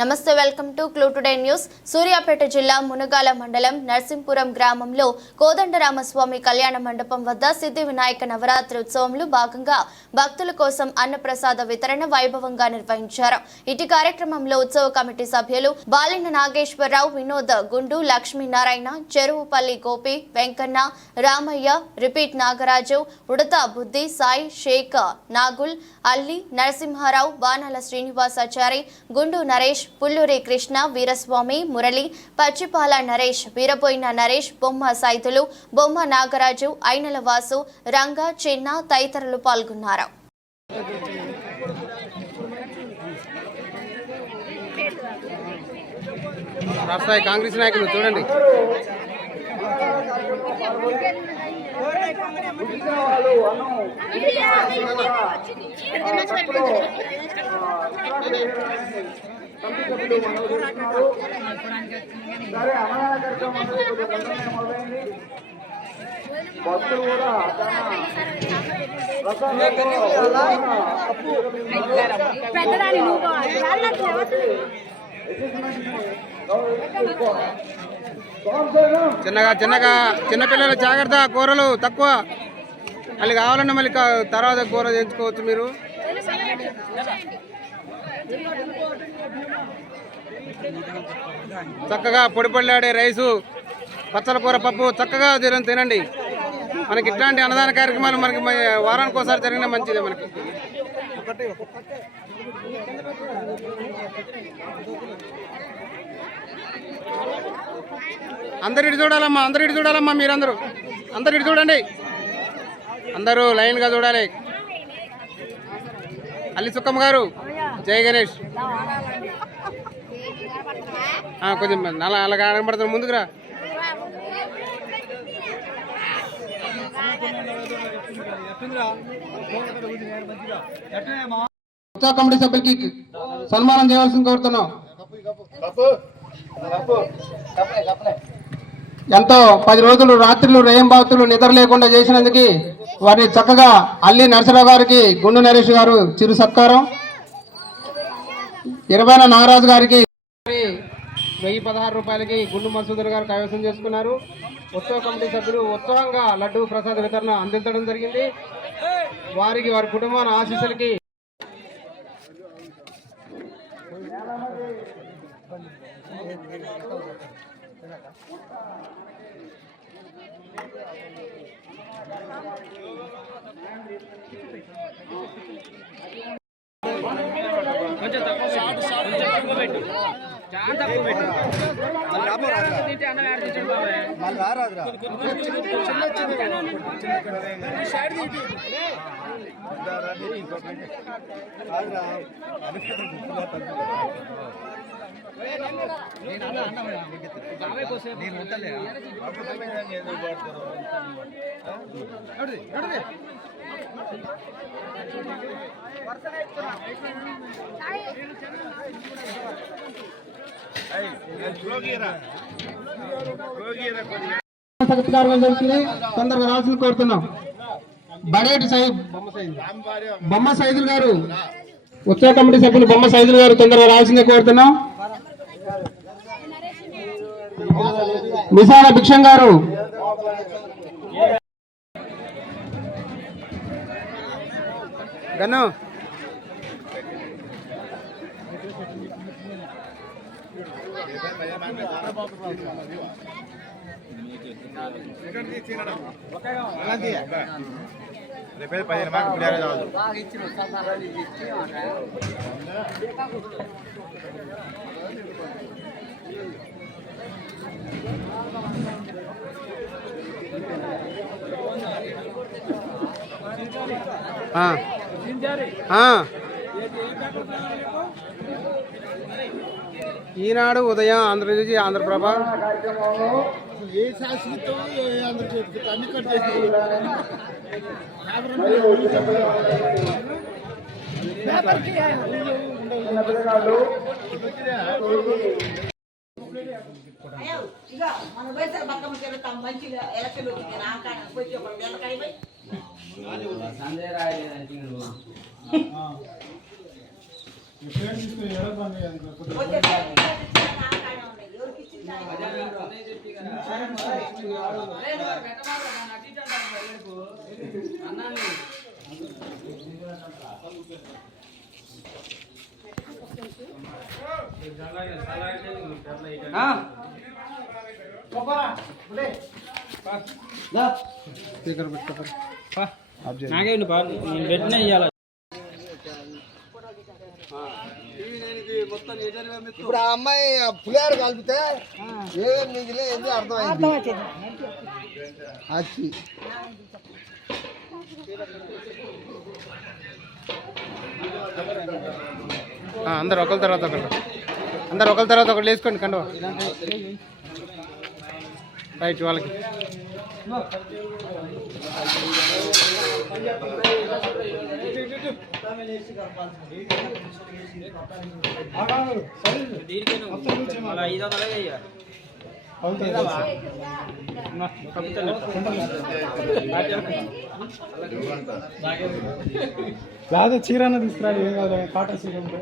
నమస్తే welcome to clue today news. Suryapet జిల్లా మునగాల మండలం నర్సింపురం గ్రామంలో కోదండరామస్వామి కళ్యాణ మండపం వద్ద సిద్ధి వినాయక నవరాత్రి ఉత్సవంలో భాగంగా భక్తుల కోసం అన్నప్రసాద వితరణ వైభవంగా నిర్వహించారు. ఇటు కార్యక్రమంలో ఉత్సవ కమిటీ సభ్యులు బాలిన నాగేశ్వరరావు, వినోద్, గుండు, లక్ష్మీనారాయణ, చెరువుపల్లి గోపి, వెంకన్న, రామయ్య, రిపీట్ నాగరాజు, ఉడత బుద్ధి, సాయి, షేక్, నాగుల్, అల్లి, నరసింహారావు, బాణాల శ్రీనివాసాచారి, గుండు నరేష్, పుల్లూరి కృష్ణ, వీరస్వామి, మురళి, పచ్చిపాల నరేష్, వీరపోయిన నరేష్, బొమ్మ సైతులు, బొమ్మ నాగరాజు, ఐనల వాసు, రంగ, చిన్న తదితరులు పాల్గొన్నారు. కాంగ్రెస్ నాయకులు చూడండి. సరే అన్నదాన కార్యక్రమం మొదలైంది. భక్తులు కూడా చిన్నగా చిన్నపిల్లల జాగ్రత్త, కూరలు తక్కువ. మళ్ళీ కావాలన్నా మళ్ళీ తర్వాత కూర చేయించుకోవచ్చు మీరు. చక్కగా పొడి పొడిలాడే రైసు, పచ్చల కూర, పప్పు చక్కగా తినండి. మనకి ఇట్లాంటి అన్నదాన కార్యక్రమాలు మనకి వారానికి ఒకసారి జరిగినా మంచిదే. మనకి అందరు ఇటు చూడాలమ్మా, మీరందరూ ఇటు చూడండి. అందరూ లైన్గా చూడాలి. అల్లి సుక్కమ్మ గారు, జై గణేష్. కొంచెం అలా కనబడుతుంది, ముందుకురా. ఉత్సవ కమిటీ సభ్యులకి సన్మానం చేయవలసింది కోరుతున్నాం. ఎంతో 10 రోజులు రాత్రులు రేయంబాతులు నిద్ర లేకుండా చేసినందుకు వారిని చక్కగా అల్లి నరసరావు గారికి, గుండు నరేష్ గారు చిరు సత్కారం. 20 నాగరాజు గారికి 1016 రూపాయలకి గుండు మసూదర్ గారు కైవసం చేసుకున్నారు. ఉత్సవ కమిటీ సభ్యులు ఉత్సవంగా లడ్డు ప్రసాద వితరణ అందించడం జరిగింది. వారికి, వారి కుటుంబాల ఆశీస్సులకి తొందరగా రావాల్సింది కోరుతున్నాం. బడేటి బొమ్మ సైదులు గారు, ఉత్సవ కమిటీ సభ్యులు బొమ్మ సైదులు గారు తొందరగా రావాల్సిందే కోరుతున్నాం. మిసాల భిక్షం గారు, గన్ను ఈనాడు, ఉదయం, ఆంధ్రజ్యోతి, ఆంధ్రప్రభ. నాకే నేను పెట్టినా ఇవ్వాలి. ఇప్పుడు ఆ అమ్మాయి పులిహారు కలిపితే ఏమేమి మిగిలే ఏంది అర్థమైంది. అచ్చి అందరు ఒకరి తర్వాత ఒకరు వేసుకోండి కండువా. రైట్ వాళ్ళకి మళ్ళీ 500 ఇయ్యాలి. లేదా చీర అన్న తీసుకురాలి. ఏం కాదు, కాటన్ చీర ఉంటే